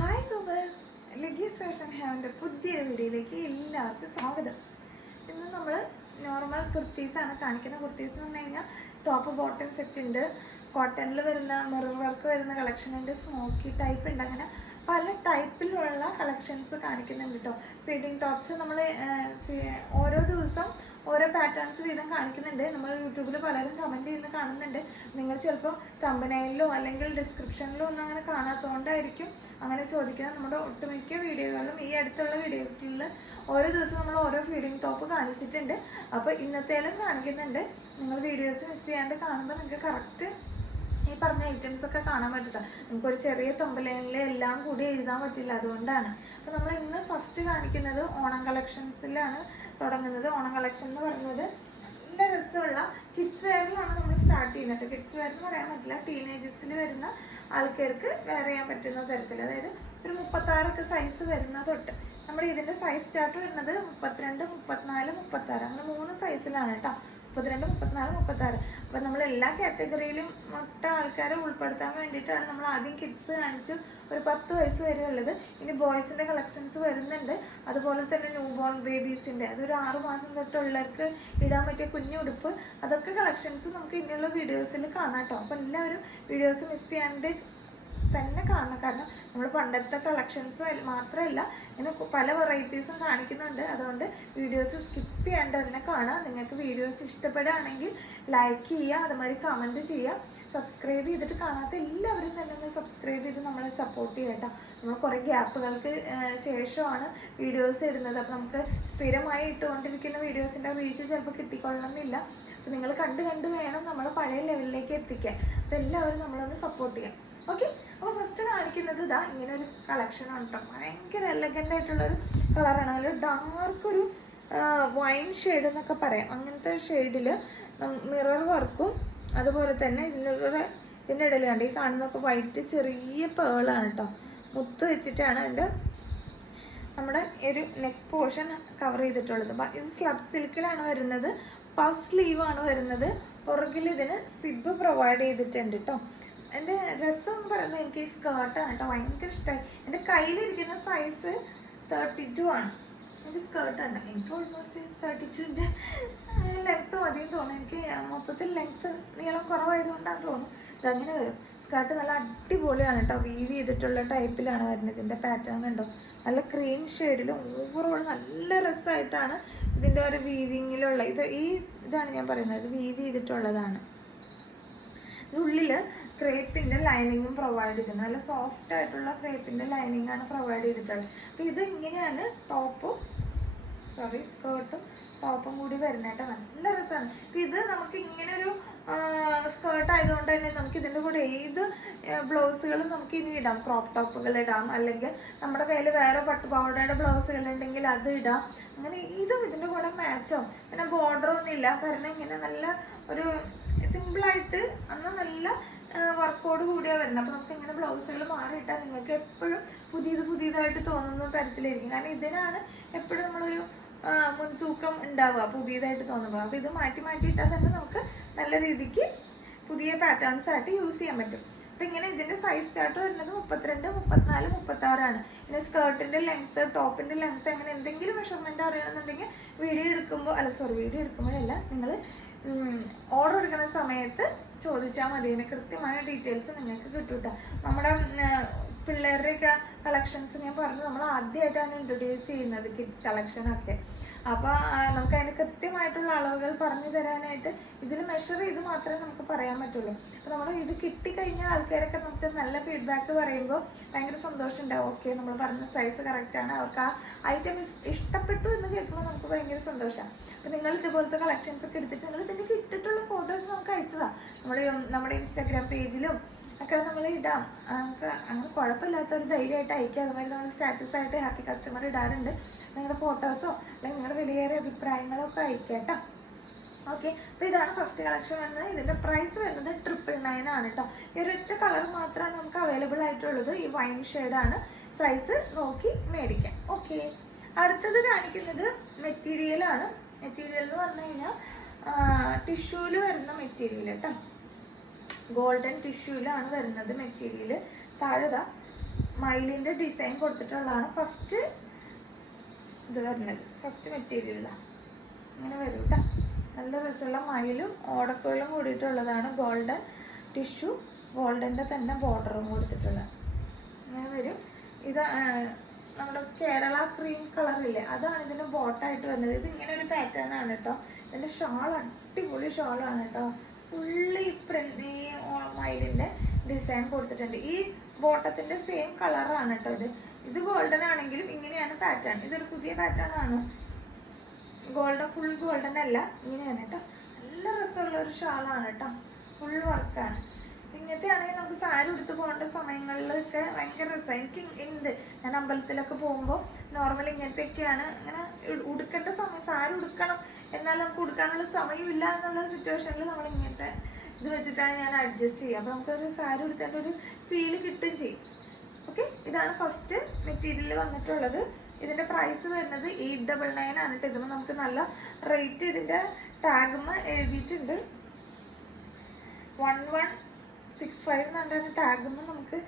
Hi ഗോബേഴ്സ്, ലെഗീസ് fashion ഹാവിൻ്റെ പുതിയൊരു വീഡിയോയിലേക്ക് എല്ലാവർക്കും സ്വാഗതം. ഇന്ന് നമ്മൾ നോർമൽ കുർത്തീസാണ് കാണിക്കുന്നത്. കുർത്തീസ് എന്ന് പറഞ്ഞു കഴിഞ്ഞാൽ ടോപ്പ് ബോട്ടം സെറ്റ് ഉണ്ട്, കോട്ടണിൽ വരുന്ന മിറർ വർക്ക് വരുന്ന കളക്ഷൻ ഉണ്ട്, സ്മോക്കി ടൈപ്പ് ഉണ്ട്, അങ്ങനെ പല ടൈപ്പിലുള്ള കളക്ഷൻസ് കാണിക്കുന്നുണ്ട് കേട്ടോ. ഫീഡിങ് ടോപ്സ് നമ്മൾ ഓരോ ദിവസം ഓരോ പാറ്റേൺസ് വീതം കാണിക്കുന്നുണ്ട്. നമ്മൾ യൂട്യൂബിൽ പലരും കമൻറ്റ് ചെയ്യുന്ന കാണുന്നുണ്ട്. നിങ്ങൾ ചിലപ്പോൾ തമ്പനയിലോ അല്ലെങ്കിൽ ഡിസ്ക്രിപ്ഷനിലോ ഒന്നും അങ്ങനെ കാണാത്തതുകൊണ്ടായിരിക്കും അങ്ങനെ ചോദിക്കുന്നത്. നമ്മുടെ ഒട്ടുമിക്ക വീഡിയോകളിലും ഈ അടുത്തുള്ള വീഡിയോകളിൽ ഓരോ ദിവസം നമ്മൾ ഓരോ ഫീഡിങ് ടോപ്പ് കാണിച്ചിട്ടുണ്ട്. അപ്പോൾ ഇന്നത്തേലും കാണിക്കുന്നുണ്ട്. നിങ്ങൾ വീഡിയോസ് മിസ് ചെയ്യാണ്ട് കാണുമ്പോൾ നിങ്ങൾക്ക് കറക്റ്റ് ഈ പറഞ്ഞ ഐറ്റംസ് ഒക്കെ കാണാൻ പറ്റില്ല. നമുക്കൊരു ചെറിയ തമ്പലയിൽ എല്ലാം കൂടി എഴുതാൻ പറ്റില്ല, അതുകൊണ്ടാണ്. അപ്പോൾ നമ്മൾ ഇന്ന് ഫസ്റ്റ് കാണിക്കുന്നത് ഓണം കളക്ഷൻസിലാണ് തുടങ്ങുന്നത്. ഓണം കളക്ഷൻ എന്ന് പറയുന്നത് നല്ല രസമുള്ള കിഡ്സ് വെയറിലാണ് നമ്മൾ സ്റ്റാർട്ട് ചെയ്യുന്നത്. കിഡ്സ് വെയർ എന്ന് പറയാൻ പറ്റില്ല, ടീനേജേഴ്സിൽ വരുന്ന ആൾക്കാർക്ക് വെയർ ചെയ്യാൻ പറ്റുന്ന തരത്തിൽ, അതായത് ഒരു 36 സൈസ് വരുന്ന തൊട്ട് നമ്മുടെ ഇതിൻ്റെ സൈസ് സ്റ്റാർട്ട് വരുന്നത് 32, 34, 36 അങ്ങനെ 3 സൈസിലാണ് കേട്ടോ. 32, 34, 36. അപ്പോൾ നമ്മൾ എല്ലാ കാറ്റഗറിയിലും ആൾക്കാരെ ഉൾപ്പെടുത്താൻ വേണ്ടിയിട്ടാണ് നമ്മൾ ആദ്യം കിഡ്സ് കാണിച്ചു, ഒരു 10 വയസ്സ് വരെ ഉള്ളത്. ഇനി ബോയ്സിൻ്റെ കളക്ഷൻസ് വരുന്നുണ്ട്. അതുപോലെ തന്നെ ന്യൂ ബോൺ ബേബീസിൻ്റെ, അതൊരു 6 മാസം തൊട്ടുള്ളവർക്ക് ഇടാൻ പറ്റിയ കുഞ്ഞുടുപ്പ്, അതൊക്കെ കളക്ഷൻസ് നമുക്ക് ഇനിയുള്ള വീഡിയോസിൽ കാണാം കേട്ടോ. അപ്പോൾ എല്ലാവരും വീഡിയോസ് മിസ് ചെയ്യാണ്ട് തന്നെ കാണണം. കാരണം നമ്മൾ പണ്ടത്തെ കളക്ഷൻസ് മാത്രമല്ല, ഇങ്ങനെ പല വെറൈറ്റീസും കാണിക്കുന്നുണ്ട്. അതുകൊണ്ട് വീഡിയോസ് സ്കിപ്പ് ചെയ്യാണ്ട് തന്നെ കാണാം. നിങ്ങൾക്ക് വീഡിയോസ് ഇഷ്ടപ്പെടുകയാണെങ്കിൽ ലൈക്ക് ചെയ്യുക, അതുമാതിരി കമൻറ്റ് ചെയ്യുക. സബ്സ്ക്രൈബ് ചെയ്തിട്ട് കാണാത്ത എല്ലാവരും തന്നെ ഒന്ന് സബ്സ്ക്രൈബ് ചെയ്ത് നമ്മളെ സപ്പോർട്ട് ചെയ്യുക കേട്ടോ. നമ്മൾ കുറേ ഗ്യാപ്പുകൾക്ക് ശേഷമാണ് വീഡിയോസ് ഇടുന്നത്. അപ്പോൾ നമുക്ക് സ്ഥിരമായി ഇട്ടുകൊണ്ടിരിക്കുന്ന വീഡിയോസിൻ്റെ റീച്ച് ചിലപ്പോൾ കിട്ടിക്കൊള്ളണമെന്നില്ല. അപ്പോൾ നിങ്ങൾ കണ്ട് വേണം നമ്മൾ പഴയ ലെവലിലേക്ക് എത്തിക്കാൻ. അപ്പോൾ എല്ലാവരും നമ്മളൊന്ന് സപ്പോർട്ട് ചെയ്യാം. ഓക്കെ, അപ്പോൾ ഫസ്റ്റ് കാണിക്കുന്നത് ഇതാ ഇങ്ങനെ ഒരു കളക്ഷനാണ് കേട്ടോ. ഭയങ്കര എലഗൻ്റ് ആയിട്ടുള്ളൊരു കളറാണ്. അതിൽ ഡാർക്കൊരു വൈൻ ഷെയ്ഡ് എന്നൊക്കെ പറയാം. അങ്ങനത്തെ ഷെയ്ഡിൽ മിറർ വർക്കും അതുപോലെ തന്നെ ഇതിൻ്റെ ഇടയിൽ കണ്ട് ഈ കാണുന്നതൊക്കെ വൈറ്റ് ചെറിയ പേളാണ് കേട്ടോ. മുത്ത് വെച്ചിട്ടാണ് അതിൻ്റെ നമ്മുടെ ഒരു നെക്ക് പോർഷൻ കവർ ചെയ്തിട്ടുള്ളത്. ഇത് സ്ലബ് സിൽക്കിലാണ് വരുന്നത്. പഫ് സ്ലീവാണ് വരുന്നത്. പുറകിൽ ഇതിന് സിബ് പ്രൊവൈഡ് ചെയ്തിട്ടുണ്ട് കേട്ടോ. എൻ്റെ രസം എന്ന് പറയുന്നത് എനിക്ക് ഈ സ്കേർട്ടാണ് കേട്ടോ. ഭയങ്കര ഇഷ്ടമായി. എൻ്റെ കയ്യിലിരിക്കുന്ന സൈസ് 32 ആണ്. എൻ്റെ സ്കേർട്ടുണ്ട്. എനിക്ക് ഓൾമോസ്റ്റ് 32ൻ്റെ ലെങ്ത്ത് മതിയെന്ന് തോന്നുന്നു. എനിക്ക് മൊത്തത്തിൽ ലെങ്ത്ത് നീളം കുറവായതുകൊണ്ടാന്ന് തോന്നുന്നു ഇതങ്ങനെ വരും. സ്കേർട്ട് നല്ല അടിപൊളിയാണ് കേട്ടോ. വീവ് ചെയ്തിട്ടുള്ള ടൈപ്പിലാണ് വരുന്നത്. ഇതിൻ്റെ പാറ്റേൺ കണ്ടോ, നല്ല ക്രീം ഷെയ്ഡിലും ഓവറോൾ നല്ല രസമായിട്ടാണ് ഇതിൻ്റെ ഒരു വീവിങ്ങിലുള്ള ഇതാണ് ഞാൻ പറയുന്നത്. ഇത് വീവ് ചെയ്തിട്ടുള്ളതാണ്. ഉള്ളിൽ ക്രേപ്പിൻ്റെ ലൈനിങ്ങും പ്രൊവൈഡ് ചെയ്തിട്ടുണ്ട്. നല്ല സോഫ്റ്റ് ആയിട്ടുള്ള ക്രേപ്പിൻ്റെ ലൈനിങ്ങാണ് പ്രൊവൈഡ് ചെയ്തിട്ടുള്ളത്. അപ്പോൾ ഇത് ഇങ്ങനെയാണ് സ്കേർട്ടും ടോപ്പും കൂടി വരുന്നേട്ടോ. നല്ല രസമാണ്. അപ്പോൾ ഇത് നമുക്ക് ഇങ്ങനെ ഒരു സ്കേർട്ട് ആയതുകൊണ്ട് തന്നെ നമുക്ക് ഇതിൻ്റെ കൂടെ ഏത് ബ്ലൗസുകളും നമുക്ക് ഇനി ഇടാം. ക്രോപ്പ് ടോപ്പുകൾ ഇടാം, അല്ലെങ്കിൽ നമ്മുടെ കയ്യിൽ വേറെ പട്ടുപാവാടയുടെ ബ്ലൗസുകൾ ഉണ്ടെങ്കിൽ അത് ഇടാം. അങ്ങനെ ഇതും ഇതിൻ്റെ കൂടെ മാച്ചാവും. പിന്നെ ബോർഡറൊന്നും ഇല്ല, കാരണം ഇങ്ങനെ നല്ല ഒരു സിമ്പിളായിട്ട് അന്ന് നല്ല വർക്കോട് കൂടിയാണ് വരുന്നത്. അപ്പോൾ നമുക്ക് ഇങ്ങനെ ബ്ലൗസുകൾ മാറിയിട്ടാൽ നിങ്ങൾക്ക് എപ്പോഴും പുതിയതായിട്ട് തോന്നുന്ന തരത്തിലായിരിക്കും. കാരണം ഇതിനാണ് എപ്പോഴും നമ്മളൊരു മുൻതൂക്കം ഉണ്ടാവുക, പുതിയതായിട്ട് തോന്നുമ്പോൾ. അപ്പോൾ ഇത് മാറ്റി ഇട്ടാൽ തന്നെ നമുക്ക് നല്ല രീതിക്ക് പുതിയ പാറ്റേൺസ് ആയിട്ട് യൂസ് ചെയ്യാൻ പറ്റും. അപ്പോൾ ഇങ്ങനെ ഇതിൻ്റെ സൈസ് സ്റ്റാർട്ട് വരുന്നത് 32, 34, 36 ആണ്. പിന്നെ സ്കേർട്ടിൻ്റെ ലെങ്ത്ത്, ടോപ്പിൻ്റെ ലെങ്ത്ത്, അങ്ങനെ എന്തെങ്കിലും മെഷർമെൻറ്റ് അറിയണമെന്നുണ്ടെങ്കിൽ വീഡിയോ എടുക്കുമ്പോഴല്ല, നിങ്ങൾ ഓർഡർ എടുക്കുന്ന സമയത്ത് ചോദിച്ചാൽ മതി. അതിന് കൃത്യമായ ഡീറ്റെയിൽസ് നിങ്ങൾക്ക് കിട്ടും കേട്ടോ. നമ്മുടെ പിള്ളേരുടെയൊക്കെ കളക്ഷൻസ് ഞാൻ പറഞ്ഞു, നമ്മൾ ആദ്യമായിട്ടാണ് ഇൻട്രൊഡ്യൂസ് ചെയ്യുന്നത് കിഡ്സ് കളക്ഷനൊക്കെ. അപ്പോൾ നമുക്ക് അതിന് കൃത്യമായിട്ടുള്ള അളവുകൾ പറഞ്ഞു തരാനായിട്ട് ഇതിൽ മെഷർ ചെയ്ത് മാത്രമേ നമുക്ക് പറയാൻ പറ്റുള്ളൂ. അപ്പോൾ നമ്മൾ ഇത് കിട്ടിക്കഴിഞ്ഞ ആൾക്കാരൊക്കെ നമുക്ക് നല്ല ഫീഡ്ബാക്ക് പറയുമ്പോൾ ഭയങ്കര സന്തോഷം ഉണ്ടാവും. ഓക്കെ, നമ്മൾ പറഞ്ഞ സൈസ് കറക്റ്റാണ്, അവർക്ക് ആ ഐറ്റം ഇഷ്ടപ്പെട്ടു എന്ന് കേൾക്കുമ്പോൾ നമുക്ക് ഭയങ്കര സന്തോഷമാണ്. അപ്പോൾ നിങ്ങൾ ഇതുപോലത്തെ കളക്ഷൻസ് ഒക്കെ എടുത്തിട്ട് നിങ്ങൾ ഇതിൻ്റെ കിട്ടിയിട്ടുള്ള ഫോട്ടോസ് നമുക്ക് അയച്ചതാണ്. നമ്മുടെ ഇൻസ്റ്റാഗ്രാം പേജിലും ഒക്കെ നമ്മൾ ഇടാം. അങ്ങനെ കുഴപ്പമില്ലാത്തൊരു ധൈര്യമായിട്ട് അയക്കുക. അതുമാതിരി നമ്മൾ സ്റ്റാറ്റസ് ആയിട്ട് ഹാപ്പി കസ്റ്റമർ ഇടാറുണ്ട്. നിങ്ങളുടെ ഫോട്ടോസോ അല്ലെങ്കിൽ നിങ്ങളുടെ വിലയേറിയ അഭിപ്രായങ്ങളോ ഒക്കെ അയക്കുക കേട്ടോ. ഓക്കെ, അപ്പോൾ ഇതാണ് ഫസ്റ്റ് കളക്ഷൻ വരുന്നത്. ഇതിൻ്റെ പ്രൈസ് വരുന്നത് 999 ആണ് കേട്ടോ. ഈ ഒരൊറ്റ കളർ മാത്രമാണ് നമുക്ക് അവൈലബിൾ ആയിട്ടുള്ളത്. ഈ വൈൻ ഷെയ്ഡാണ്. സൈസ് നോക്കി മേടിക്കാം. ഓക്കെ, അടുത്തത് കാണിക്കുന്നത് മെറ്റീരിയലാണ്. മെറ്റീരിയൽ എന്ന് പറഞ്ഞു കഴിഞ്ഞാൽ ടിഷ്യൂല് വരുന്ന മെറ്റീരിയൽ കേട്ടോ. ഗോൾഡൻ ടിഷ്യൂലാണ് വരുന്നത് മെറ്റീരിയൽ. താഴെ മയിലിൻ്റെ ഡിസൈൻ കൊടുത്തിട്ടുള്ളതാണ് ഫസ്റ്റ് ഇത് വരുന്നത്. ഫസ്റ്റ് മെറ്റീരിയൽ ഇതാണ്, ഇങ്ങനെ വരും കേട്ടോ. നല്ല രസമുള്ള മയിലും ഓടക്കുകളും കൂടിയിട്ടുള്ളതാണ്. ഗോൾഡൻ ടിഷ്യൂ, ഗോൾഡൻ്റെ തന്നെ ബോർഡറും കൊടുത്തിട്ടുള്ളത് അങ്ങനെ വരും. ഇത് നമ്മുടെ കേരള ക്രീം കളറില്ലേ, അതാണ് ഇതിന് ബോട്ടായിട്ട് വരുന്നത്. ഇത് ഇങ്ങനെ ഒരു പാറ്റേൺ ആണ് കേട്ടോ. ഇതിൻ്റെ ഷാൾ അടിപൊളി ഷാളാണ് കേട്ടോ. ഫുള്ളി ഈ മയിലിൻ്റെ ഡിസൈൻ കൊടുത്തിട്ടുണ്ട്. ഈ ബോട്ടത്തിൻ്റെ സെയിം കളറാണ് കേട്ടോ. ഇത് ഗോൾഡൻ ആണെങ്കിലും ഇങ്ങനെയാണ് പാറ്റേൺ. ഇതൊരു പുതിയ പാറ്റേൺ ആണ്. ഗോൾഡൻ, ഫുൾ ഗോൾഡൻ അല്ല, ഇങ്ങനെയാണ് കേട്ടോ. നല്ല രസമുള്ള ഒരു ഷാളാണ് കേട്ടോ. ഫുൾ വർക്കാണ്. ഇങ്ങനത്തെ ആണെങ്കിൽ നമുക്ക് സാരി ഉടുത്ത് പോകേണ്ട സമയങ്ങളിലൊക്കെ ഭയങ്കര രസമാണ്. എനിക്ക് ഉണ്ട്, ഞാൻ അമ്പലത്തിലൊക്കെ പോകുമ്പോൾ നോർമലി ഇങ്ങനത്തെയൊക്കെയാണ്. അങ്ങനെ ഉടുക്കേണ്ട സമയം, സാരി ഉടുക്കണം എന്നാൽ നമുക്ക് ഉടുക്കാനുള്ള സമയമില്ല എന്നുള്ള സിറ്റുവേഷനിൽ നമ്മൾ ഇങ്ങനത്തെ ഇത് വെച്ചിട്ടാണ് ഞാൻ അഡ്ജസ്റ്റ് ചെയ്യുക. അപ്പോൾ നമുക്കൊരു സാരി ഉടുത്തേണ്ട ഒരു ഫീല് കിട്ടുകയും ചെയ്യും. ഓക്കെ, ഇതാണ് ഫസ്റ്റ് മെറ്റീരിയൽ വന്നിട്ടുള്ളത്. ഇതിൻ്റെ പ്രൈസ് വരുന്നത് 899 ആണ് കേട്ടോ. ഇതിപ്പോൾ നമുക്ക് നല്ല റേറ്റ് ഇതിൻ്റെ ടാഗുമ്മ എഴുതിയിട്ടുണ്ട്. 1165 എന്നുണ്ടായിരുന്ന ടാഗുമ്പോൾ നമുക്ക്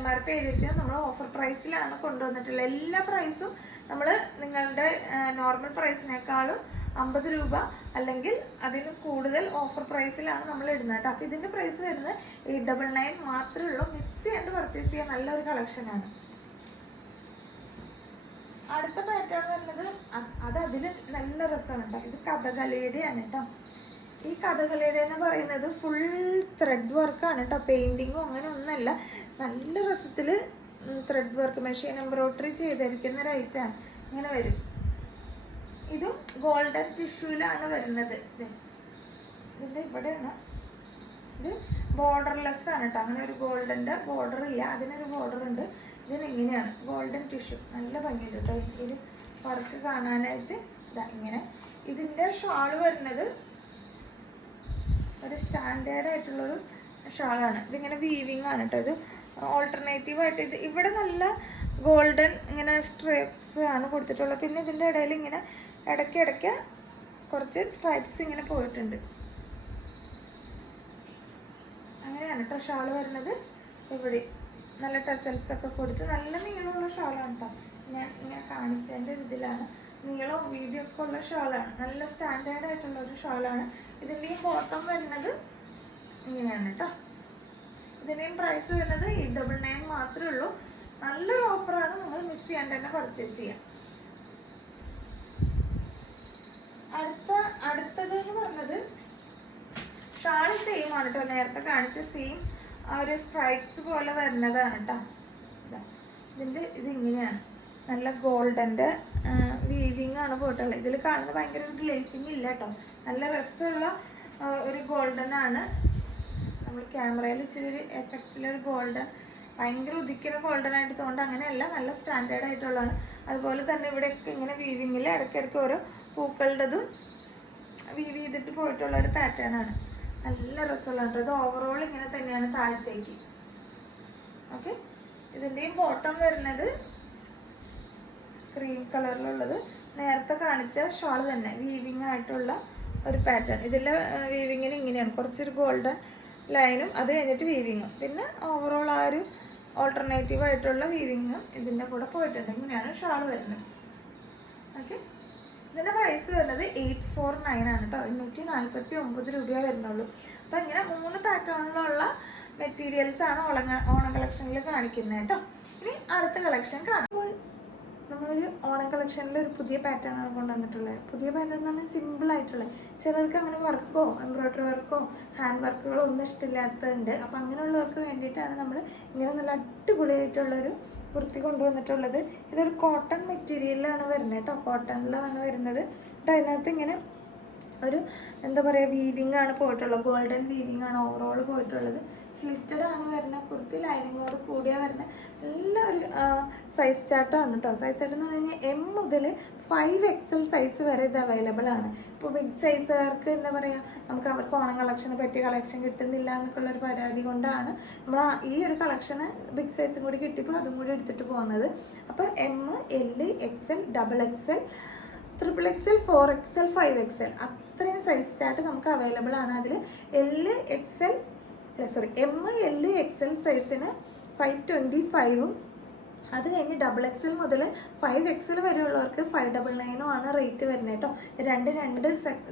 MRP എഴുതിയിരിക്കുന്നത്. നമ്മൾ ഓഫർ പ്രൈസിലാണ് കൊണ്ടുവന്നിട്ടുള്ളത്. എല്ലാ പ്രൈസും നമ്മൾ നിങ്ങളുടെ നോർമൽ പ്രൈസിനേക്കാളും 50 രൂപ അല്ലെങ്കിൽ അതിന് കൂടുതൽ ഓഫർ പ്രൈസിലാണ് നമ്മൾ ഇടുന്നത് കേട്ടോ. അപ്പോൾ ഇതിൻ്റെ പ്രൈസ് വരുന്നത് 899 മാത്രമേ ഉള്ളൂ. മിസ് ചെയ്യാണ്ട് പർച്ചേസ് ചെയ്യാൻ നല്ലൊരു കളക്ഷനാണ്. അടുത്ത പാറ്റേൺ വരുന്നത് അതിൽ നല്ല രസമാണ് കേട്ടോ. ഇത് കഥകളിയുടെയാണ് കേട്ടോ. ഈ കഥകളിയുടെ എന്ന് പറയുന്നത് ഫുൾ ത്രെഡ് വർക്കാണ് കേട്ടോ. പെയിൻറ്റിങ്ങോ അങ്ങനെ ഒന്നുമല്ല. നല്ല രസത്തിൽ ത്രെഡ് വർക്ക്, മെഷീൻ എംബ്രോയ്ഡറി ചെയ്തിരിക്കുന്ന ഒരു ഐറ്റമാണ്. ഇങ്ങനെ വരും. ഇതും ഗോൾഡൻ ടിഷ്യൂലാണ് വരുന്നത്. ഇതിൻ്റെ ഇവിടെയാണ്. ഇത് ബോർഡർലെസ് ആണ് കേട്ടോ. അങ്ങനെ ഒരു ഗോൾഡൻ്റെ ബോർഡർ ഇല്ല, അതിനൊരു ബോർഡർ ഉണ്ട്. ഇതിനെങ്ങനെയാണ് ഗോൾഡൻ ടിഷ്യൂ. നല്ല ഭംഗിയുണ്ട് കേട്ടോ ഇതിൽ വർക്ക് കാണാനായിട്ട്. ഇതാ ഇങ്ങനെ. ഇതിൻ്റെ ഷാള് വരുന്നത് ഒരു സ്റ്റാൻഡേർഡ് ആയിട്ടുള്ളൊരു ഷാളാണ്. ഇതിങ്ങനെ വീവിങ് ആണ് കേട്ടോ. ഇത് ഓൾട്ടർനേറ്റീവായിട്ട് ഇത് ഇവിടെ നല്ല ഗോൾഡൻ ഇങ്ങനെ സ്ട്രൈപ്സ് ആണ് കൊടുത്തിട്ടുള്ളത്. പിന്നെ ഇതിൻ്റെ ഇടയിൽ ഇങ്ങനെ ഇടയ്ക്കിടയ്ക്ക് കുറച്ച് സ്ട്രൈപ്സ് ഇങ്ങനെ പോയിട്ടുണ്ട്. അങ്ങനെയാണ് കേട്ടോ ഷാള് വരുന്നത്. ഇവിടെ നല്ല ടെസൽസ് ഒക്കെ കൊടുത്ത് നല്ല നീളമുള്ള ഷാളാണ് കേട്ടോ. ഞാൻ ഇങ്ങനെ കാണിച്ചതിൻ്റെ ഇതിലാണ്. നീളവും വീതിയും ഒക്കെ ഉള്ള ഷാളാണ്. നല്ല സ്റ്റാൻഡേർഡ് ആയിട്ടുള്ള ഒരു ഷാളാണ്. ഇതിൻ്റെയും ബോട്ടം വരുന്നത് ഇങ്ങനെയാണ് കേട്ടോ. ഇതിൻ്റെയും പ്രൈസ് വരുന്നത് 899 മാത്രമേ ഉള്ളൂ. നല്ലൊരു ഓഫറാണ്. നിങ്ങൾ മിസ് ചെയ്യാണ്ട് തന്നെ പർച്ചേസ് ചെയ്യാം. അടുത്തത് എന്ന് പറഞ്ഞത് ഷാൾ സെയിം ആണ് കേട്ടോ. നേരത്തെ കാണിച്ച സെയിം ആ ഒരു സ്ട്രൈപ്സ് പോലെ വരുന്നതാണ് കേട്ടോ. ഇതിങ്ങനെയാണ്. നല്ല ഗോൾഡൻ്റെ വീവിങ് ആണ് പോയിട്ടുള്ളത്. ഇതിൽ കാണുന്നത് ഭയങ്കര ഒരു ഗ്ലേസിങ് ഇല്ല കേട്ടോ. നല്ല രസമുള്ള ഒരു ഗോൾഡൻ ആണ്. നമ്മൾ ക്യാമറയിൽ ഇച്ചിരി ഒരു എഫക്റ്റിലൊരു ഗോൾഡൻ, ഭയങ്കര ഉദിക്കുന്ന ഗോൾഡൻ ആയിട്ട് തോന്നുന്നുണ്ട്. അങ്ങനെയല്ല, നല്ല സ്റ്റാൻഡേർഡ് ആയിട്ടുള്ളതാണ്. അതുപോലെ തന്നെ ഇവിടെയൊക്കെ ഇങ്ങനെ വീവിങ്ങിൽ ഇടയ്ക്കിടയ്ക്ക് ഓരോ പൂക്കളുടേതും വീവ് ചെയ്തിട്ട് പോയിട്ടുള്ള ഒരു പാറ്റേൺ ആണ്. നല്ല രസമുള്ള ഇത് ഓവറോൾ ഇങ്ങനെ തന്നെയാണ് താഴത്തേക്ക്. ഓക്കെ, ഇതിൻ്റെയും ബോട്ടം വരുന്നത് ക്രീം കളറിലുള്ളത്. നേരത്തെ കാണിച്ച ഷാൾ തന്നെ വീവിങ് ആയിട്ടുള്ള ഒരു പാറ്റേൺ. ഇതിൽ വീവിങ്ങിന് ഇങ്ങനെയാണ്, കുറച്ചൊരു ഗോൾഡൻ ലൈനും അത് കഴിഞ്ഞിട്ട് വീവിങ്ങും, പിന്നെ ഓവറോൾ ആ ഒരു ഓൾട്ടർനേറ്റീവ് ആയിട്ടുള്ള വീവിങ്ങും ഇതിൻ്റെ കൂടെ പോയിട്ടുണ്ട്. ഇങ്ങനെയാണ് ഷാൾ വരുന്നത്. ഓക്കെ, ഇതിൻ്റെ പ്രൈസ് വരുന്നത് 849 ആണ് കേട്ടോ. 849 രൂപയെ വരുന്നുള്ളൂ. അപ്പോൾ ഇങ്ങനെ 3 പാറ്റേണിലുള്ള മെറ്റീരിയൽസാണ് ഓണം കളക്ഷനിൽ കാണിക്കുന്നത് കേട്ടോ. ഇനി അടുത്ത കളക്ഷൻ കാണാം. നമ്മളൊരു ഓണം കളക്ഷനിൽ ഒരു പുതിയ പാറ്റേൺ ആണ് കൊണ്ടുവന്നിട്ടുള്ളത്. പുതിയ പാറ്റേൺ എന്ന് പറഞ്ഞാൽ സിമ്പിൾ ആയിട്ടുള്ളത്. ചിലർക്ക് അങ്ങനെ വർക്കോ എംബ്രോയ്ഡറി വർക്കോ ഹാൻഡ് വർക്കുകളോ ഒന്നും ഇഷ്ടമില്ലാത്തതുണ്ട്. അപ്പോൾ അങ്ങനെയുള്ളവർക്ക് വേണ്ടിയിട്ടാണ് നമ്മൾ ഇങ്ങനെ നല്ല അടിപൊളിയായിട്ടുള്ളൊരു കുർത്തി കൊണ്ടുവന്നിട്ടുള്ളത്. ഇതൊരു കോട്ടൺ മെറ്റീരിയലിലാണ് വരുന്നത് കേട്ടോ. കോട്ടണിലാണ് വരുന്നത്. അതിനകത്ത് ഇങ്ങനെ ഒരു എന്താ പറയുക വീവിങ് ആണ് പോയിട്ടുള്ളത്. ഗോൾഡൻ വീവിങ് ആണ് ഓവറോൾ പോയിട്ടുള്ളത്. സ്ലിറ്റഡ് ആണ് വരുന്ന കുർത്തി. ലൈനിങ്ങോട് കൂടിയ വരുന്ന എല്ലാ ഒരു സൈസ് ചാർട്ടാണ് കേട്ടോ. സൈസ് ചാർട്ട് എന്ന് പറഞ്ഞു കഴിഞ്ഞാൽ M മുതൽ 5XL സൈസ് വരെ ഇത് അവൈലബിൾ ആണ്. ഇപ്പോൾ ബിഗ് സൈസുകാർക്ക് എന്താ പറയുക, നമുക്ക് അവർക്ക് ഓണം കളക്ഷന് പറ്റിയ കളക്ഷൻ കിട്ടുന്നില്ല എന്നൊക്കെയുള്ളൊരു പരാതി കൊണ്ടാണ് നമ്മൾ ഈ ഒരു കളക്ഷന് ബിഗ് സൈസും കൂടി കിട്ടിയപ്പോൾ അതും കൂടി എടുത്തിട്ട് പോകുന്നത്. അപ്പോൾ M, L, XL, XXL, XXL, 4XL, 5XL അത്രയും സൈസ് ചാർട്ട് നമുക്ക് അവൈലബിൾ ആണ്. അതിൽ M, L, XL സൈസിന് 525ഉം അത് കഴിഞ്ഞ് XXL മുതൽ 5XL വരെയുള്ളവർക്ക് 599 ആണ് റേറ്റ് വരുന്നത് കേട്ടോ. രണ്ട്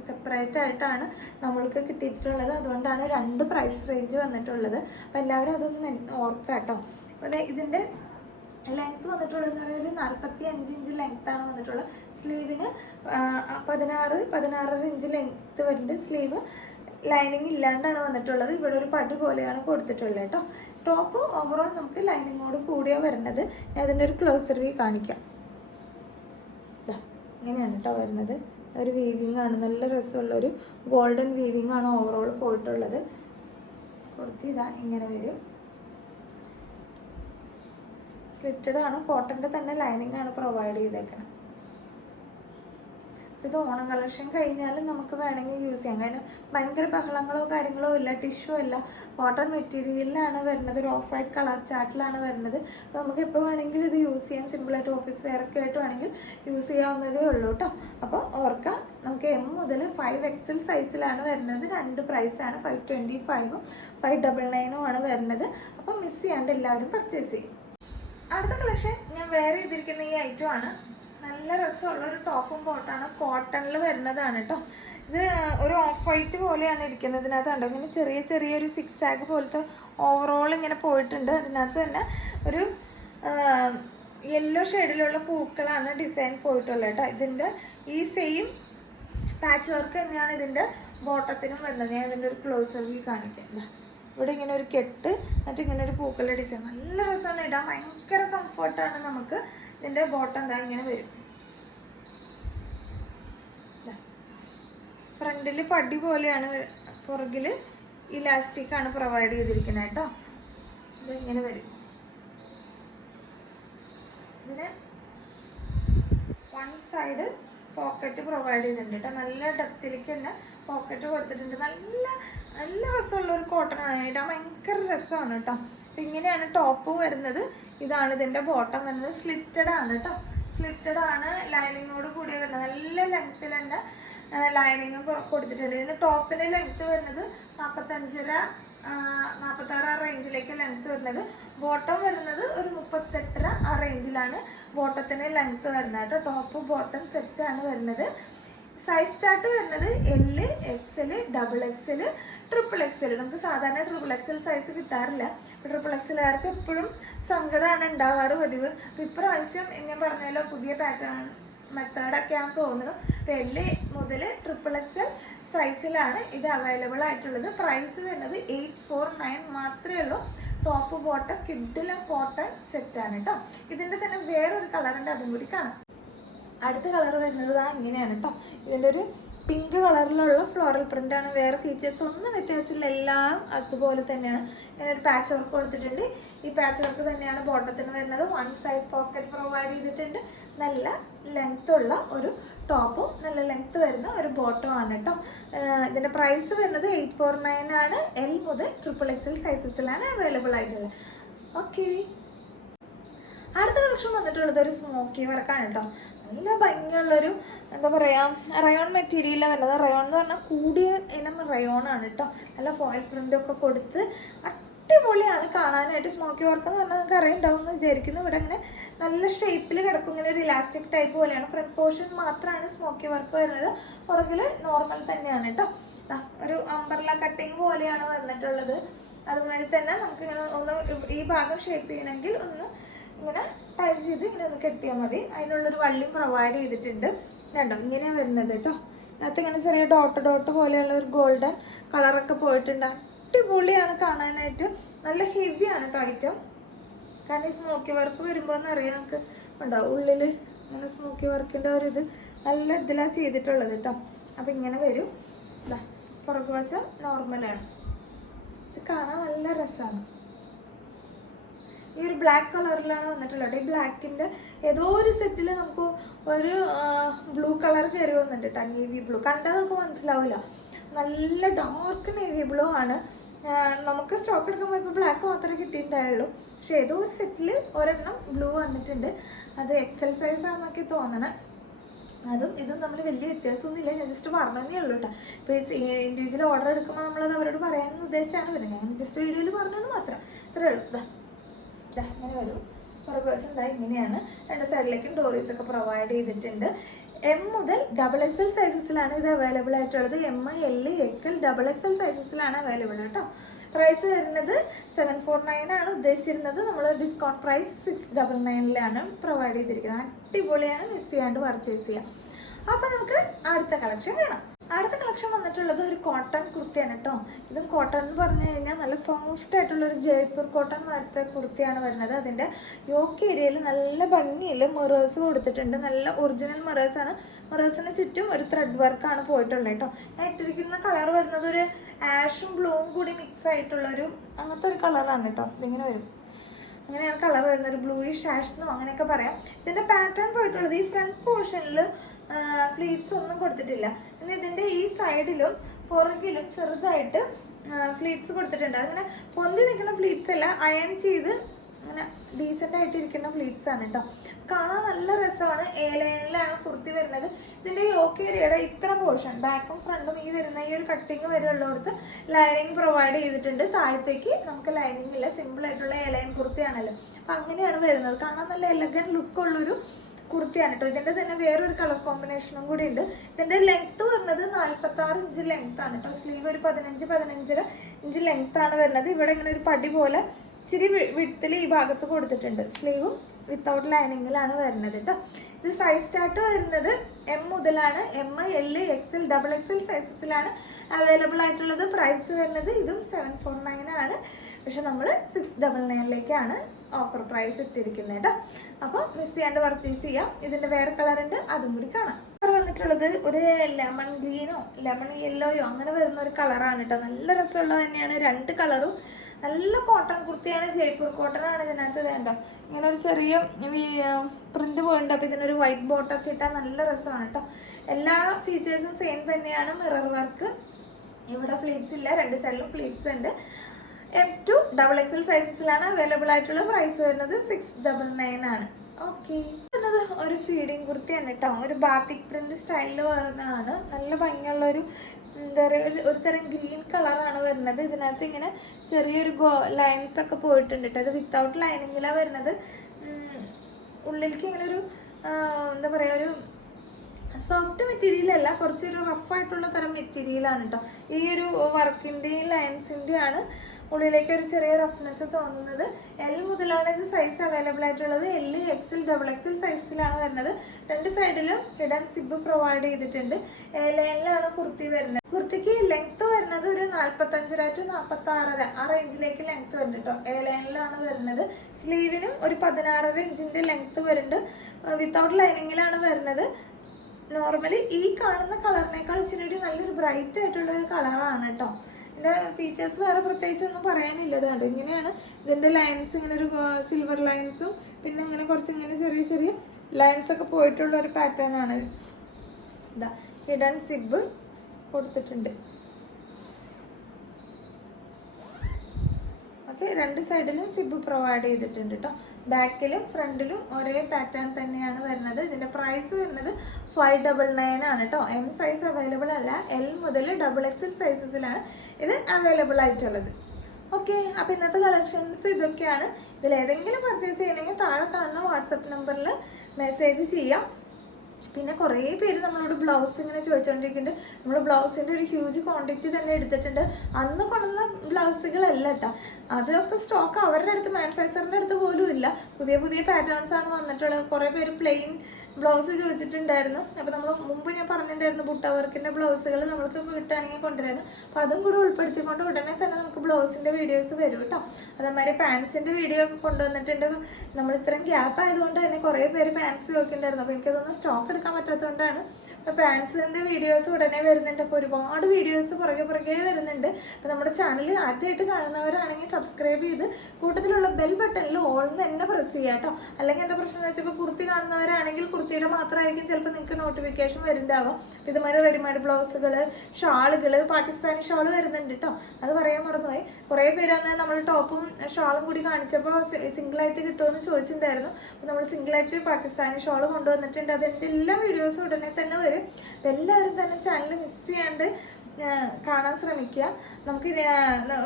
സെപ്പറേറ്റ് ആയിട്ടാണ് നമ്മൾക്ക് കിട്ടിയിട്ടുള്ളത്. അതുകൊണ്ടാണ് 2 പ്രൈസ് റേഞ്ച് വന്നിട്ടുള്ളത്. അപ്പോൾ എല്ലാവരും അതൊന്ന് ഓർക്കുക കേട്ടോ. അപ്പോൾ ഇതിൻ്റെ ലെങ്ത്ത് വന്നിട്ടുള്ളതെന്ന് പറയുന്നത് 45 ഇഞ്ച് ലെങ്ത്താണ് വന്നിട്ടുള്ളത്. സ്ലീവിന് 16 ഇഞ്ച് ലെങ്ത്ത് വരുന്നുണ്ട്. സ്ലീവ് ലൈനിങ് ഇല്ലാണ്ടാണ് വന്നിട്ടുള്ളത്. ഇവിടെ ഒരു പടി പോലെയാണ് കൊടുത്തിട്ടുള്ളത് കേട്ടോ. ടോപ്പ് ഓവറോൾ നമുക്ക് ലൈനിങ്ങോട് കൂടിയാണ് വരുന്നത്. ഞാൻ അതിൻ്റെ ഒരു ക്ലോസർ വ്യൂ കാണിക്കാം. ഇങ്ങനെയാണ് കേട്ടോ വരുന്നത്. ഒരു വീവിങ് ആണ്, നല്ല രസമുള്ളൊരു ഗോൾഡൻ വീവിങ് ആണ് ഓവറോൾ പോയിട്ടുള്ളത്. കുർത്തി ഇതാ ഇങ്ങനെ വരും. സ്ലിറ്റഡ് ആണ്, കോട്ടൻ്റെ തന്നെ ലൈനിങ് ആണ് പ്രൊവൈഡ് ചെയ്തേക്കണം. ഇത് ഓണം കളക്ഷൻ കഴിഞ്ഞാലും നമുക്ക് വേണമെങ്കിൽ യൂസ് ചെയ്യാം. കാരണം ഭയങ്കര ബഹളങ്ങളോ കാര്യങ്ങളോ ഇല്ല, ടിഷ്യൂ അല്ല, കോട്ടൺ മെറ്റീരിയലിലാണ് വരുന്നത്. ഒരു ഓഫ് വൈറ്റ് കളർ ചാർട്ടിലാണ് വരുന്നത്. അപ്പോൾ നമുക്ക് എപ്പോൾ വേണമെങ്കിലും ഇത് യൂസ് ചെയ്യാം. സിമ്പിളായിട്ട് ഓഫീസ് വെയറൊക്കെ ആയിട്ട് വേണമെങ്കിൽ യൂസ് ചെയ്യാവുന്നതേ ഉള്ളൂ കേട്ടോ. അപ്പോൾ ഓർക്കാം, നമുക്ക് M മുതൽ 5XL സൈസിലാണ് വരുന്നത്. 2 പ്രൈസാണ്, 525ഉം 599ഉം ആണ് വരുന്നത്. അപ്പോൾ മിസ് ചെയ്യാണ്ട് എല്ലാവരും പർച്ചേസ് ചെയ്യും. അടുത്ത കളക്ഷൻ ഞാൻ വേറെ ചെയ്തിരിക്കുന്ന ഈ ഐറ്റം ആണ്. നല്ല രസമുള്ള ഒരു ടോപ്പും ബോട്ടാണ്, കോട്ടണിൽ വരുന്നതാണ് കേട്ടോ. ഇത് ഒരു ഓഫ് വൈറ്റ് പോലെയാണ് ഇരിക്കുന്നത്. ഇതിനകത്ത് കണ്ടോ ഇങ്ങനെ ചെറിയൊരു 6 ആഗ് പോലത്തെ ഓവറോൾ ഇങ്ങനെ പോയിട്ടുണ്ട്. അതിനകത്ത് തന്നെ ഒരു യെല്ലോ ഷെയ്ഡിലുള്ള പൂക്കളാണ് ഡിസൈൻ പോയിട്ടുള്ളത് കേട്ടോ. ഇതിൻ്റെ ഈ സെയിം പാച്ച് വർക്ക് തന്നെയാണ് ഇതിൻ്റെ ബോട്ടത്തിനും വരുന്നത്. ഞാൻ ഇതിൻ്റെ ഒരു ക്ലോസർ വ്യൂ കാണിക്കാം. ഇവിടെ ഇങ്ങനെ ഒരു കെട്ട്, എന്നിട്ട് ഇങ്ങനെ ഒരു പൂക്കളുടെ ഡിസൈൻ. നല്ല രസമാണ്, ഇടാൻ ഭയങ്കര കംഫർട്ടാണ് നമുക്ക്. ഇതിൻ്റെ ബോട്ടം എന്താ ഇങ്ങനെ വരും. ഫ്രണ്ടിൽ പടി പോലെയാണ്, പുറകിൽ ഇലാസ്റ്റിക് ആണ് പ്രൊവൈഡ് ചെയ്തിരിക്കുന്നത് കേട്ടോ. ഇതിങ്ങനെ വരും. ഇതിന് 1 സൈഡ് പോക്കറ്റ് പ്രൊവൈഡ് ചെയ്തിട്ടുണ്ട് കേട്ടോ. നല്ല ഡെപ്തിലേക്ക് തന്നെ പോക്കറ്റ് കൊടുത്തിട്ടുണ്ട്. നല്ല രസമുള്ളൊരു കോട്ടൺ ആണ്, ഇടാൻ ഭയങ്കര രസമാണ് കേട്ടോ. അപ്പം ഇങ്ങനെയാണ് ടോപ്പ് വരുന്നത്. ഇതാണ് ഇതിൻ്റെ ബോട്ടം വരുന്നത്. സ്ലിറ്റഡ് ആണ് കേട്ടോ. സ്ലിറ്റഡ് ആണ്, ലൈനിങ്ങോട് കൂടി വരുന്നത്. നല്ല ലെങ്ത്തിൽ തന്നെ ലൈനിങ് കൊടുത്തിട്ടുണ്ട്. ഇതിന് ടോപ്പിന് ലെങ്ത്ത് വരുന്നത് 46 റേഞ്ചിലേക്ക് ലെങ്ത്ത് വരുന്നത്. ബോട്ടം വരുന്നത് ഒരു 38 ആ റേഞ്ചിലാണ് ബോട്ടത്തിന് ലെങ്ത്ത് വരുന്നത് കേട്ടോ. ടോപ്പ് ബോട്ടം സെറ്റാണ് വരുന്നത്. സൈസ് ചാർട്ട് വരുന്നത് L, XL, XXL, XXL. നമുക്ക് സാധാരണ XXL സൈസ് കിട്ടാറില്ല. XXL ആർക്ക് എപ്പോഴും സങ്കടമാണ് ഉണ്ടാവാറ് പതിവ്. അപ്പോൾ ഇപ്രാവശ്യം ഞാൻ പറഞ്ഞല്ലോ പുതിയ പാറ്റേൺ മെത്തേഡൊക്കെയാണെന്ന് തോന്നുന്നു. അപ്പോൾ L മുതൽ XXL സൈസിലാണ് ഇത് അവൈലബിൾ ആയിട്ടുള്ളത്. പ്രൈസ് വരുന്നത് 849 മാത്രമേ ഉള്ളൂ. ടോപ്പ് ബോട്ടം കിഡിലെ കോട്ടൺ സെറ്റാണ് കേട്ടോ. ഇതിൻ്റെ തന്നെ വേറൊരു കളറുണ്ട്, അതും കൂടി കാണാം. അടുത്ത കളർ വരുന്നത് ഇങ്ങനെയാണ് കേട്ടോ. ഇതിൻ്റെ ഒരു പിങ്ക് കളറിലുള്ള ഫ്ലോറൽ പ്രിൻ്റാണ്. വേറെ ഫീച്ചേഴ്സ് ഒന്നും വ്യത്യാസമില്ല, എല്ലാം അതുപോലെ തന്നെയാണ്. ഇങ്ങനെ ഒരു പാച്ച് വർക്ക് കൊടുത്തിട്ടുണ്ട്. ഈ പാച്ച് വർക്ക് തന്നെയാണ് ബോട്ടത്തിന് വരുന്നത്. 1 സൈഡ് പോക്കറ്റ് പ്രൊവൈഡ് ചെയ്തിട്ടുണ്ട്. നല്ല ലെങ്ത്ത് ഉള്ള ഒരു ടോപ്പും നല്ല ലെങ്ത്ത് വരുന്ന ഒരു ബോട്ടം ആണ് കേട്ടോ. ഇതിൻ്റെ പ്രൈസ് വരുന്നത് 849 ആണ്. L മുതൽ XXL സൈസസിലാണ് അവൈലബിൾ ആയിട്ടുള്ളത്. ഓക്കെ, അടുത്ത കളക്ഷൻ വന്നിട്ടുള്ളത് ഒരു സ്മോക്കി വർക്കാണ് കേട്ടോ. നല്ല ഭംഗിയുള്ളൊരു എന്താ പറയുക റയോൺ മെറ്റീരിയലാണ് വരുന്നത്. റയോൺ എന്ന് പറഞ്ഞാൽ കൂടിയ ഇനം റയോണാണ് കേട്ടോ. നല്ല ഫോയിൽ പ്രിൻ്റൊക്കെ കൊടുത്ത് അടിപൊളിയാണ് കാണാനായിട്ട്. സ്മോക്കി വർക്ക് എന്ന് പറഞ്ഞാൽ നിങ്ങൾക്ക് അറിയുണ്ടാവും എന്ന് വിചാരിക്കുന്നു. ഇവിടെ ഇങ്ങനെ നല്ല ഷേപ്പിൽ കിടക്കും, ഇങ്ങനെ ഒരു ഇലാസ്റ്റിക് ടൈപ്പ് പോലെയാണ്. ഫ്രണ്ട് പോർഷൻ മാത്രമാണ് സ്മോക്കി വർക്ക് വരുന്നത്. പുറകിൽ നോർമൽ തന്നെയാണ് കേട്ടോ. ഒരു അംബ്രല്ല കട്ടിങ് പോലെയാണ് വന്നിട്ടുള്ളത്. അതുപോലെ തന്നെ നമുക്കിങ്ങനെ ഒന്ന് ഈ ഭാഗം ഷേപ്പ് ചെയ്യണമെങ്കിൽ ഒന്ന് ഇങ്ങനെ ടൈസ് ചെയ്ത് ഇങ്ങനെ ഒന്ന് കെട്ടിയാൽ മതി. അതിനുള്ളൊരു വള്ളിയും പ്രൊവൈഡ് ചെയ്തിട്ടുണ്ട്. കണ്ടോ ഇങ്ങനെ വരുന്നത് കേട്ടോ. അതിനകത്ത് ഇങ്ങനെ ചെറിയ ഡോട്ട് പോലെയുള്ള ഒരു ഗോൾഡൻ കളറൊക്കെ പോയിട്ടുണ്ട്. അടിപൊളിയാണ് കാണാനായിട്ട്. നല്ല ഹെവിയാണ് കേട്ടോ ഐറ്റം. കാരണം ഈ സ്മോക്കി വർക്ക് വരുമ്പോൾ എന്നറിയാം നമുക്ക് ഉണ്ടോ ഉള്ളിൽ ഇങ്ങനെ സ്മോക്കി വർക്കിൻ്റെ ഒരു ഇത് നല്ല ഇതിലാണ് ചെയ്തിട്ടുള്ളത് കേട്ടോ. അപ്പോൾ ഇങ്ങനെ വരും. പുറകുവശം നോർമലാണ്. ഇത് കാണാൻ നല്ല രസമാണ്. ഈ ഒരു ബ്ലാക്ക് കളറിലാണ് വന്നിട്ടുള്ളത്. ഈ ബ്ലാക്കിൻ്റെ ഏതോ ഒരു സെറ്റിൽ നമുക്ക് ഒരു ബ്ലൂ കളർ കയറി വന്നിട്ടുണ്ട് കേട്ടോ. നേവി ബ്ലൂ കണ്ടതൊക്കെ മനസ്സിലാവില്ല. നല്ല ഡാർക്ക് നേവി ബ്ലൂ ആണ്. നമുക്ക് സ്റ്റോക്ക് എടുക്കുമ്പോൾ ഇപ്പോൾ ബ്ലാക്ക് മാത്രമേ കിട്ടിയിട്ടുണ്ടായുള്ളൂ. പക്ഷേ ഏതോ ഒരു സെറ്റിൽ ഒരെണ്ണം ബ്ലൂ വന്നിട്ടുണ്ട്. അത് XL സൈസാണെന്നൊക്കെ തോന്നണം. അതും ഇതും തമ്മിൽ വലിയ വ്യത്യാസമൊന്നുമില്ല. ഞാൻ ജസ്റ്റ് പറഞ്ഞതേ ഉള്ളൂ കേട്ടോ. ഇപ്പോൾ ഇൻഡിവിജ്വൽ ഓർഡർ എടുക്കുമ്പോൾ നമ്മളത് അവരോട് പറയാമെന്ന് ഉദ്ദേശിച്ചാണ് വരുന്നത്. ഞാൻ ജസ്റ്റ് വീഡിയോയിൽ പറഞ്ഞതെന്ന് മാത്രം. ഇത്രയേ ഉള്ളൂ. ഇങ്ങനെ വരും. പുറകുവശം എന്താ ഇങ്ങനെയാണ്. രണ്ട് സൈഡിലേക്കും ഡോറീസ് ഒക്കെ പ്രൊവൈഡ് ചെയ്തിട്ടുണ്ട്. എം മുതൽ XXL സൈസസിലാണ് ഇത് അവൈലബിൾ ആയിട്ടുള്ളത്. എം, എൽ, XL, XXL സൈസസിലാണ് അവൈലബിൾ കേട്ടോ. പ്രൈസ് വരുന്നത് 749 ആണ് ഉദ്ദേശിച്ചിരുന്നത്. നമ്മൾ ഡിസ്കൗണ്ട് പ്രൈസ് 699 പ്രൊവൈഡ് ചെയ്തിരിക്കുന്നത്. അടിപൊളിയാണ്, മിസ് ചെയ്യാണ്ട് പർച്ചേസ് ചെയ്യാം. അപ്പോൾ നമുക്ക് അടുത്ത കളക്ഷൻ കാണാം. അടുത്ത കളക്ഷൻ വന്നിട്ടുള്ളത് ഒരു കോട്ടൺ കുർത്തിയാണ് കേട്ടോ. ഇതും കോട്ടൺ എന്ന് പറഞ്ഞു കഴിഞ്ഞാൽ നല്ല സോഫ്റ്റ് ആയിട്ടുള്ളൊരു ജയ്പൂർ കോട്ടൺ പോലത്തെ കുർത്തിയാണ് വരുന്നത്. അതിൻ്റെ യോക്ക് ഏരിയയിൽ നല്ല ഭംഗിയിൽ മിറേഴ്സ് കൊടുത്തിട്ടുണ്ട്. നല്ല ഒറിജിനൽ മിറേഴ്സാണ്. മിറേഴ്സിന് ചുറ്റും ഒരു ത്രെഡ് വർക്കാണ് പോയിട്ടുള്ളത് കേട്ടോ. ഞാൻ ഇട്ടിരിക്കുന്ന കളർ വരുന്നത് ഒരു ആഷും ബ്ലൂവും കൂടി മിക്സ് ആയിട്ടുള്ളൊരു അങ്ങനത്തെ ഒരു കളറാണ് കേട്ടോ. ഇതിങ്ങനെ വരും, അങ്ങനെയാണ് കളർ വരുന്നത്. ഒരു ബ്ലൂയിഷ് ആഷ് എന്നോ അങ്ങനെയൊക്കെ പറയാം. ഇതിൻ്റെ പാറ്റേൺ പോയിട്ടുള്ളത് ഈ ഫ്രണ്ട് പോർഷനിൽ ഫ്ലീറ്റ്സ് ഒന്നും കൊടുത്തിട്ടില്ല. എന്നാൽ ഇതിൻ്റെ ഈ സൈഡിലും പുറകിലും ചെറുതായിട്ട് ഫ്ലീറ്റ്സ് കൊടുത്തിട്ടുണ്ട്. അങ്ങനെ പൊന്തി നിൽക്കുന്ന ഫ്ലീറ്റ്സ് അല്ല, അയൺ ചെയ്ത് അങ്ങനെ ഡീസൻ്റ് ആയിട്ടിരിക്കുന്ന ഫ്ലീറ്റ്സ് ആണ് കേട്ടോ. കാണാൻ നല്ല രസമാണ്. ലൈനിലാണ് കുർത്തി വരുന്നത്. ഇതിൻ്റെ യോക്ക് ഏരിയയുടെ ഇത്ര പോർഷൻ ബാക്കും ഫ്രണ്ടും ഈ വരുന്ന ഈ ഒരു കട്ടിങ് വരെ ഉള്ളിടത്ത് ലൈനിങ് പ്രൊവൈഡ് ചെയ്തിട്ടുണ്ട്. താഴത്തേക്ക് നമുക്ക് ലൈനിങ് ഇല്ല, സിമ്പിളായിട്ടുള്ള ലൈൻ കുർത്തിയാണല്ലോ. അപ്പം അങ്ങനെയാണ് വരുന്നത്. കാണാൻ നല്ല എലഗൻറ്റ് ലുക്കുള്ളൊരു കുർത്തിയാണ് കേട്ടോ. ഇതിൻ്റെ തന്നെ വേറൊരു കളർ കോമ്പിനേഷനും കൂടി ഉണ്ട്. ഇതിൻ്റെ ലെങ്ത്ത് വരുന്നത് 46 ഇഞ്ച് ലെങ്ത് ആണ് കേട്ടോ. സ്ലീവ് ഒരു 15-15.5 ഇഞ്ച് ലെങ്ത് ആണ് വരുന്നത്. ഇവിടെ ഇങ്ങനെ ഒരു പടി പോലെ ഇച്ചിരി വിഡ്ത്തിൽ ഈ ഭാഗത്ത് കൊടുത്തിട്ടുണ്ട്. സ്ലീവും വിത്തൗട്ട് ലൈനിങ്ങിലാണ് വരുന്നത് കേട്ടോ. ഇത് സൈസ് സ്റ്റാർട്ട് വരുന്നത് എം മുതലാണ്. എം, എൽ, XL, XXL സൈസസിലാണ് അവൈലബിൾ ആയിട്ടുള്ളത്. പ്രൈസ് വരുന്നത് ഇതും 749 ആണ്. പക്ഷെ നമ്മൾ 699 ഓഫർ പ്രൈസ് ഇട്ടിരിക്കുന്നത് കേട്ടോ. അപ്പോൾ മിസ് ചെയ്യാണ്ട് പർച്ചേസ് ചെയ്യാം. ഇതിൻ്റെ വേറെ കളറുണ്ട്, അതും കൂടി കാണാം. കളർ വന്നിട്ടുള്ളത് ഒരു ലെമൺ ഗ്രീനോ ലെമൺ യെല്ലോയോ അങ്ങനെ വരുന്ന ഒരു കളറാണ് കേട്ടോ. നല്ല രസമുള്ളത് തന്നെയാണ്. രണ്ട് കളറും നല്ല കോട്ടൺ കുർത്തിയാണ്. ജയ്പൂർ കോട്ടൺ ആണ് ഇതിനകത്ത്. വേണ്ട ഇങ്ങനെ ഒരു ചെറിയ പ്രിന്റ് പോയിട്ടുണ്ട്. അപ്പോൾ ഇതിനൊരു വൈറ്റ് ബോട്ടൊക്കെ ഇട്ടാൽ നല്ല രസമാണ് കേട്ടോ. എല്ലാ ഫീച്ചേഴ്സും സെയിം തന്നെയാണ്. മിറർ വർക്ക്, ഇവിടെ ഫ്ലീറ്റ്സ് ഇല്ല, രണ്ട് സൈഡിലും ഫ്ലീറ്റ്സ് ഉണ്ട്. M to XXL സൈസസിലാണ് അവൈലബിൾ ആയിട്ടുള്ള. പ്രൈസ് വരുന്നത് 699 ആണ്. ഓക്കെ, എന്നത് ഒരു ഫീഡിങ് കുർത്തിയാണ് കേട്ടോ. ഒരു ബാത്തിക് പ്രിന്റ് സ്റ്റൈലിൽ വരുന്നതാണ്. നല്ല ഭംഗിയുള്ളൊരു എന്താ പറയുക, ഒരു തരം ഗ്രീൻ കളറാണ് വരുന്നത്. ഇതിനകത്ത് ഇങ്ങനെ ചെറിയൊരു ലൈൻസ് ഒക്കെ പോയിട്ടുണ്ട് കേട്ടോ. ഇത് വിത്തൗട്ട് ലൈനിങ്ങിലാണ് വരുന്നത്. ഉള്ളിലേക്ക് ഇങ്ങനെ ഒരു എന്താ പറയുക, ഒരു സോഫ്റ്റ് മെറ്റീരിയൽ അല്ല, കുറച്ചൊരു റഫായിട്ടുള്ള തരം മെറ്റീരിയലാണ് കേട്ടോ. ഈ ഒരു വർക്കിൻ്റെയും ലൈൻസിൻ്റെയാണ് ഉള്ളിലേക്ക് ഒരു ചെറിയ റഫ്നെസ് തോന്നുന്നത്. എൽ മുതലാണ് ഇത് സൈസ് അവൈലബിൾ ആയിട്ടുള്ളത്. എൽ, XL, XXL സൈസിലാണ് വരുന്നത്. രണ്ട് സൈഡിലും ഹിഡൻ സിബ് പ്രൊവൈഡ് ചെയ്തിട്ടുണ്ട്. ലൈനിലാണ് കുർത്തി വരുന്നത്. കുർത്തിക്ക് ലെങ്ത്ത് വരുന്നത് ഒരു 45-46 ആ റേഞ്ചിലേക്ക് ലെങ്ത്ത് വരുന്നുണ്ട് കേട്ടോ. ലൈനിലാണ് വരുന്നത്. സ്ലീവിനും ഒരു 16.5 ഇഞ്ചിൻ്റെ ലെങ്ത്ത് വരുന്നുണ്ട്. വിത്തൗട്ട് ലൈനിങ്ങിലാണ് വരുന്നത്. നോർമലി ഈ കാണുന്ന കളറിനേക്കാൾ ഇച്ചിരി നല്ലൊരു ബ്രൈറ്റ് ആയിട്ടുള്ള ഒരു കളറാണ് കേട്ടോ. ഇതിൻ്റെ ഫീച്ചേഴ്സ് വേറെ പ്രത്യേകിച്ചൊന്നും പറയാനില്ല. ഇത് കണ്ടോ, ഇങ്ങനെയാണ് ഇതിൻ്റെ ലൈൻസ്. ഇങ്ങനെ ഒരു സിൽവർ ലൈൻസും പിന്നെ ഇങ്ങനെ കുറച്ച് ഇങ്ങനെ ചെറിയ ചെറിയ ലൈൻസ് ഒക്കെ പോയിട്ടുള്ള ഒരു പാറ്റേൺ ആണ്. ഇതാ ഹിഡൻ സിബ് കൊടുത്തിട്ടുണ്ട്. ഓക്കെ, രണ്ട് സൈഡിലും സിബ് പ്രൊവൈഡ് ചെയ്തിട്ടുണ്ട് കേട്ടോ. ബാക്കിലും ഫ്രണ്ടിലും ഒരേ പാറ്റേൺ തന്നെയാണ് വരുന്നത്. ഇതിൻ്റെ പ്രൈസ് വരുന്നത് 599 ആണ് കേട്ടോ. എം സൈസ് അവൈലബിൾ അല്ല. എൽ മുതൽ XXL സൈസസിലാണ് ഇത് അവൈലബിൾ ആയിട്ടുള്ളത്. ഓക്കെ, അപ്പോൾ ഇന്നത്തെ കളക്ഷൻസ് ഇതൊക്കെയാണ്. ഇതിലേതെങ്കിലും പർച്ചേസ് ചെയ്യണമെങ്കിൽ താഴെ കാണുന്ന വാട്സപ്പ് നമ്പറിൽ മെസ്സേജ് ചെയ്യാം. പിന്നെ കുറേ പേര് നമ്മളോട് ബ്ലൗസ് ഇങ്ങനെ ചോദിച്ചുകൊണ്ടിരിക്കുന്നുണ്ട്. നമ്മൾ ബ്ലൗസിൻ്റെ ഒരു ഹ്യൂജ് ക്വാണ്ടിറ്റി തന്നെ എടുത്തിട്ടുണ്ട്. അന്ന് കൊണ്ടുവന്ന ബ്ലൗസുകളല്ല കേട്ടോ. അതൊക്കെ സ്റ്റോക്ക് അവരുടെ അടുത്ത്, മാനുഫാക്ചറിൻ്റെ അടുത്ത് പോലും ഇല്ല. പുതിയ പുതിയ പാറ്റേൺസ് ആണ് വന്നിട്ടുള്ളത്. കുറേ പേര് പ്ലെയിൻ ബ്ലൗസ് ചോദിച്ചിട്ടുണ്ടായിരുന്നു. അപ്പോൾ നമ്മൾ മുമ്പ് ഞാൻ പറഞ്ഞിട്ടുണ്ടായിരുന്നു ബുട്ട വർക്കിൻ്റെ ബ്ലൗസുകൾ നമ്മൾക്ക് കിട്ടുകയാണെങ്കിൽ കൊണ്ടുവരുന്നു. അപ്പോൾ അതും കൂടെ ഉൾപ്പെടുത്തിക്കൊണ്ട് ഉടനെ തന്നെ നമുക്ക് ബ്ലൗസിൻ്റെ വീഡിയോസ് വരും കേട്ടോ. അതേമാതിരി പാൻസിൻ്റെ വീഡിയോ ഒക്കെ കൊണ്ടുവന്നിട്ടുണ്ട്. നമ്മൾ ഇത്രയും ഗ്യാപ്പ് ആയതുകൊണ്ട് തന്നെ കുറേ പേര് പാൻസ് ചോദിക്കുന്നുണ്ടായിരുന്നു. അപ്പോൾ എനിക്കതൊന്ന് സ്റ്റോക്ക് എടുക്കാൻ പറ്റാത്തതുകൊണ്ടാണ്. അപ്പോൾ പാൻസിൻ്റെ വീഡിയോസ് ഉടനെ വരുന്നുണ്ട്. അപ്പോൾ ഒരുപാട് വീഡിയോസ് പുറകെ വരുന്നുണ്ട്. അപ്പോൾ നമ്മുടെ ചാനൽ ആദ്യമായിട്ട് കാണുന്നവരാണെങ്കിൽ സബ്സ്ക്രൈബ് ചെയ്ത് കൂട്ടത്തിലുള്ള ബെൽ ബട്ടണിൽ ഓൾ തന്നെ പ്രസ് ചെയ്യുക കേട്ടോ. അല്ലെങ്കിൽ എന്താ പ്രശ്നം എന്ന് വെച്ചാൽ ഇപ്പോൾ കുർത്തി കാണുന്നവരാണെങ്കിൽ കുർത്തിയുടെ മാത്രമായിരിക്കും ചിലപ്പോൾ നിങ്ങൾക്ക് നോട്ടിഫിക്കേഷൻ വരുന്നുണ്ടാവും. അപ്പോൾ ഇതുമാതിരി റെഡിമെയ്ഡ് ബ്ലൗസുകൾ, ഷാളുകൾ, പാകിസ്ഥാനി ഷാൾ വരുന്നുണ്ട് കേട്ടോ. അത് പറയാൻ മറന്നുപോയി. കുറേ പേര് അന്ന് നമ്മൾ ടോപ്പും ഷാളും കൂടി കാണിച്ചപ്പോൾ സിംഗിളായിട്ട് കിട്ടുമെന്ന് ചോദിച്ചിട്ടുണ്ടായിരുന്നു. അപ്പോൾ നമ്മൾ സിംഗിളായിട്ട് പാകിസ്ഥാനി ഷാൾ കൊണ്ടുവന്നിട്ടുണ്ട്. അതിൻ്റെ എല്ലാ വീഡിയോസും ഉടനെ തന്നെ വരും. അപ്പോൾ എല്ലാവരും തന്നെ ചാനൽ മിസ് ചെയ്യാണ്ട് കാണാൻ ശ്രമിക്കുക. നമുക്ക്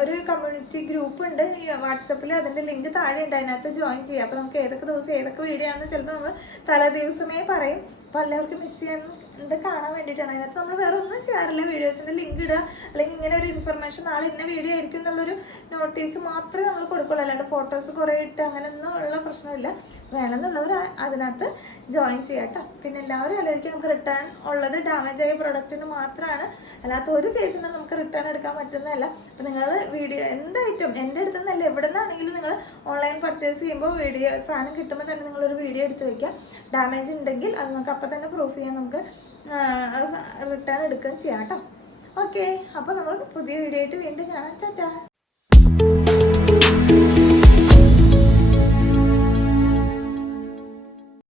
ഒരു കമ്മ്യൂണിറ്റി ഗ്രൂപ്പ് ഉണ്ട് ഈ വാട്സപ്പിൽ, അതിൻ്റെ ലിങ്ക് താഴെ ഉണ്ട്, അതിനകത്ത് ജോയിൻ ചെയ്യുക. അപ്പോൾ നമുക്ക് ഏതൊക്കെ ദിവസം ഏതൊക്കെ വീഡിയോ ആണെന്ന് ചിലപ്പോൾ നമ്മൾ തലേ ദിവസമേ പറയും. അപ്പോൾ എല്ലാവർക്കും മിസ് ചെയ്യാൻ കാണാൻ വേണ്ടിയിട്ടാണ്. അതിനകത്ത് നമ്മൾ വേറെ ഒന്നും ചെയ്യാറില്ല, വീഡിയോസിൻ്റെ ലിങ്ക് ഇടുക, അല്ലെങ്കിൽ ഇങ്ങനെ ഒരു ഇൻഫർമേഷൻ നാളെ ഇന്ന വീഡിയോ ആയിരിക്കും എന്നുള്ളൊരു നോട്ടീസ് മാത്രമേ നമ്മൾ കൊടുക്കുള്ളൂ. അല്ലാണ്ട് ഫോട്ടോസ് കുറേ ഇട്ട് അങ്ങനെയൊന്നും ഉള്ള പ്രശ്നമില്ല. വേണമെന്നുള്ളവർ അതിനകത്ത് ജോയിൻ ചെയ്യാം കേട്ടോ. പിന്നെ എല്ലാവരും ആലോചിക്കുക, നമുക്ക് റിട്ടേൺ ഉള്ളത് ഡാമേജ് ആയ പ്രൊഡക്റ്റിന് മാത്രമാണ്, അല്ലാത്ത ഒരു കേസിനും നമുക്ക് റിട്ടേൺ എടുക്കാൻ പറ്റുന്നതല്ല. അപ്പോൾ നിങ്ങൾ വീഡിയോ എന്തായിട്ടും എൻ്റെ അടുത്ത് നിന്നല്ല എവിടെ നിന്നാണെങ്കിലും നിങ്ങൾ ഓൺലൈൻ പർച്ചേസ് ചെയ്യുമ്പോൾ വീഡിയോ സാധനം കിട്ടുമ്പോൾ തന്നെ നിങ്ങളൊരു വീഡിയോ എടുത്ത് വയ്ക്കുക. ഡാമേജ് ഉണ്ടെങ്കിൽ അത് നമുക്ക് അപ്പം തന്നെ പ്രൂഫ് ചെയ്യാൻ നമുക്ക് റിട്ടേൺ എടുക്കുകയും ചെയ്യാം കേട്ടോ. ഓക്കെ, അപ്പോൾ നമ്മൾ പുതിയ വീഡിയോ ആയിട്ട് വീണ്ടും കാണാം. ടാറ്റാ.